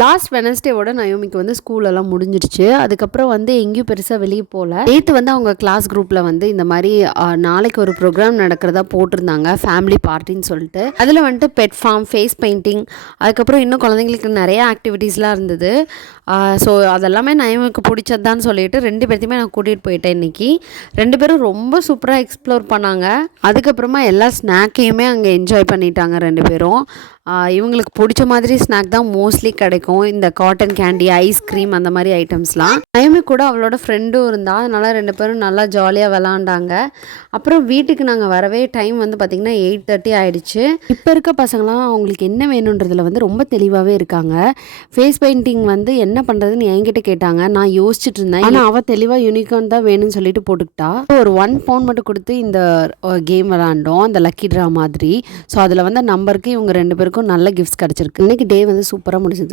Last வெனஸ்டேவோட நயோமிக்கு வந்து ஸ்கூலெல்லாம் முடிஞ்சிருச்சு. அதுக்கப்புறம் வந்து எங்கேயும் பெருசாக வெளியே போகல. நேற்று வந்து அவங்க கிளாஸ் குரூப்பில் வந்து இந்த மாதிரி நாளைக்கு ஒரு ப்ரோக்ராம் நடக்கிறதா போட்டிருந்தாங்க, ஃபேமிலி பார்ட்டின்னு சொல்லிட்டு. அதில் வந்துட்டு பெட் ஃபார்ம், ஃபேஸ் பெயிண்டிங், அதுக்கப்புறம் இன்னும் குழந்தைங்களுக்கு நிறைய ஆக்டிவிட்டீஸ்லாம் இருந்தது. ஸோ அதெல்லாமே நயோமிக்கு பிடிச்சதான்னு சொல்லிட்டு 2 பேர்த்தையுமே நான் கூட்டிகிட்டு போயிட்டேன் இன்றைக்கி. 2 பேரும் ரொம்ப சூப்பராக எக்ஸ்ப்ளோர் பண்ணாங்க. அதுக்கப்புறமா எல்லா ஸ்நாக்கையுமே அங்கே என்ஜாய் பண்ணிட்டாங்க 2 பேரும். இவங்களுக்கு பிடிச்ச மாதிரி ஸ்நாக் தான் மோஸ்ட்லி கிடைக்கும், இந்த காட்டன் கேண்டி, ஐஸ்கிரீம், அந்த மாதிரி ஐட்டம்ஸ்லாம். நயோமி கூட அவளோட ஃப்ரெண்டும் இருந்தால், அதனால் 2 பேரும் நல்லா ஜாலியாக விளாண்டாங்க. அப்புறம் வீட்டுக்கு நாங்கள் வரவே டைம் வந்து பார்த்திங்கன்னா 8:30 ஆகிடுச்சு. இப்போ இருக்க பசங்களாம் அவங்களுக்கு என்ன வேணுன்றதில் வந்து ரொம்ப தெளிவாகவே இருக்காங்க. ஃபேஸ் பெயிண்டிங் வந்து என்ன பண்ணுறதுன்னு என்கிட்ட கேட்டாங்க. நான் யோசிச்சுட்டு இருந்தேன், ஆனால் அவள் தெளிவாக யூனிகார்ன் தான் வேணும்னு சொல்லிட்டு போட்டுக்கிட்டா. ஒரு 1 பவுண்ட் மட்டும் கொடுத்து இந்த கேம் விளாண்டோம், அந்த லக்கி ட்ரா மாதிரி. ஸோ அதில் வந்து நம்பருக்கு இவங்க 2 பேருக்கும் நல்ல கிஃப்ட்ஸ் கிடச்சிருக்கு. இன்றைக்கி டே வந்து சூப்பராக முடிஞ்சது.